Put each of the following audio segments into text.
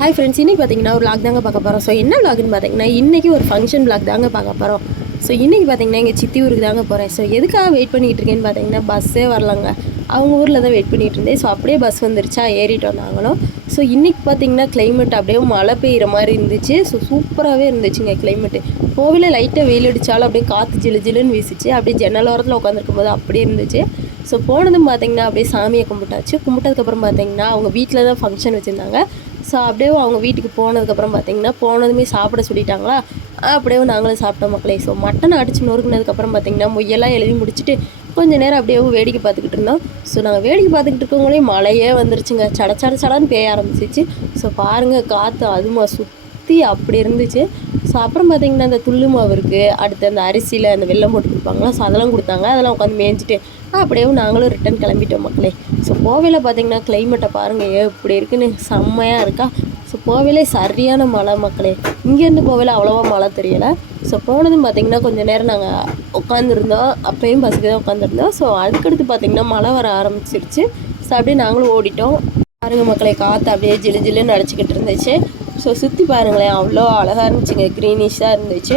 Hi friends, இன்றைக்கி பார்த்தீங்கன்னா ஒரு vlog தாங்க பார்க்க போகிறோம். ஸோ என்ன vlogன்னு பார்த்தீங்கன்னா இன்றைக்கி ஒரு ஃபங்க்ஷன் vlog தாங்க பார்க்க போகிறோம். ஸோ இன்றைக்கி பார்த்தீங்கன்னா எங்கள் சித்தி ஊருக்கு தாங்க போகிறேன். ஸோ எதுக்காக வெயிட் பண்ணிகிட்டு இருக்கேன்னு பார்த்தீங்கன்னா பஸ்ஸே வரலங்க. அவங்க ஊரில் தான் வெயிட் பண்ணிகிட்டு இருந்தேன். ஸோ அப்படியே பஸ் வந்துருச்சா, ஏறிட்டு வந்தாங்களும். ஸோ இன்றைக்கி பார்த்தீங்கன்னா கிளைமேட் அப்படியே மழை பெய்கிற மாதிரி இருந்துச்சு. ஸோ சூப்பராகவே இருந்துச்சுங்க கிளைமேட்டு. கோவிலில் லைட்டாக வெயில் அடித்தாலும் அப்படியே காற்று ஜிலு ஜிலுன்னு வீசிச்சு. அப்படியே ஜன்னல் ஓரத்தில் உட்காந்துருக்கும் போது அப்படியே இருந்துச்சு. ஸோ போனதும் பார்த்தீங்கன்னா அப்படியே சாமியை கும்பிட்டாச்சு. கும்பிட்டதுக்கப்புறம் பார்த்தீங்கன்னா அவங்க வீட்டில் தான் ஃபங்க்ஷன் வச்சுருந்தாங்க. ஸோ அப்படியே அவங்க வீட்டுக்கு போனதுக்கப்புறம் பார்த்தீங்கன்னா போனதுமே சாப்பிட சொல்லிட்டாங்களா, அப்படியே நாங்களும் சாப்பிட்டோம் மக்களே. ஸோ மட்டன் அடித்து நொறுக்குனதுக்கப்புறம் பார்த்தீங்கன்னா மொய்யெல்லாம் எழுதி முடிச்சுட்டு கொஞ்சம் நேரம் அப்படியே வேடிக்கை பார்த்துக்கிட்டு இருந்தோம். ஸோ நாங்கள் வேடிக்கை பார்த்துக்கிட்டு இருக்கவங்களே மழையே வந்துருச்சுங்க. சடன்னு பேய ஆரம்பிச்சிச்சு. ஸோ பாருங்கள், காற்று அதுமா சுற்றி அப்படி இருந்துச்சு. ஸோ அப்புறம் பார்த்திங்கன்னா அந்த துள்ளு மாவு இருக்குது, அடுத்து அந்த அரிசியில் அந்த வெல்லம் போட்டு கொடுப்பாங்களா, ஸோ அதெல்லாம் கொடுத்தாங்க. அதெல்லாம் உட்காந்து மேய்ஞ்சிட்டு அப்படியே நாங்களும் ரிட்டன் கிளம்பிட்டோம் மக்களே. ஸோ கோவையில் பார்த்திங்கன்னா கிளைமேட்டை பாருங்கள் இப்படி இருக்குன்னு, செம்மையாக இருக்கா. ஸோ கோவையிலே சரியான மழை மக்களே. இங்கேருந்து கோவையில் அவ்வளோவா மழை தெரியலை. ஸோ போனதும் பார்த்திங்கன்னா கொஞ்சம் நேரம் நாங்கள் உட்காந்துருந்தோம். அப்போயும் பஸ்ஸுக்கு தான் உட்காந்துருந்தோம். ஸோ அதுக்கடுத்து பார்த்திங்கன்னா மழை வர ஆரம்பிச்சிருச்சு. ஸோ அப்படியே நாங்களும் ஓடிட்டோம். பாருங்கள் மக்களே, காற்று அப்படியே ஜிலு ஜிலுன்னு அடிச்சிக்கிட்டு இருந்துச்சு. ஸோ சுற்றி பாருங்களேன், அவ்வளோ அழகாக இருந்துச்சுங்க. க்ரீனிஷாக இருந்துச்சு.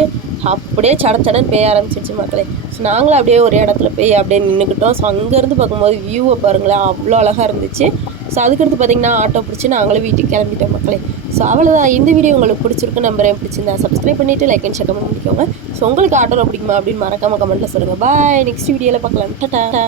அப்படியே சடன்னு பேய ஆரம்பிச்சிருச்சு மக்களே. ஸோ நாங்களும் அப்படியே ஒரு இடத்துல போய் அப்படியே நின்றுக்கிட்டோம். ஸோ அங்கேருந்து பார்க்கும்போது வியூவை பாருங்களேன், அவ்வளோ அழகாக இருந்துச்சு. ஸோ அதுக்கடுத்து பார்த்திங்கன்னா ஆட்டோ பிடிச்சி நாங்களும் வீட்டுக்கு கிளம்பிட்டோம் மக்களே. ஸோ அவ்வளோதான். இந்த வீடியோ உங்களுக்கு பிடிச்சிருக்கு நம்புறேன். பிடிச்சிருந்தா சப்ஸ்கிரைப் பண்ணிவிட்டு லைக் அண்ட் ஷேர் கமெண்ட் பண்ணிக்கோங்க. ஸோ உங்களுக்கு ஆட்டோவில் பிடிக்குமா அப்படின்னு மறக்காமல் கமெண்ட்டில் சொல்லுங்கள். பாய், நெக்ஸ்ட் வீடியோவில் பார்க்கலாம். டாடா.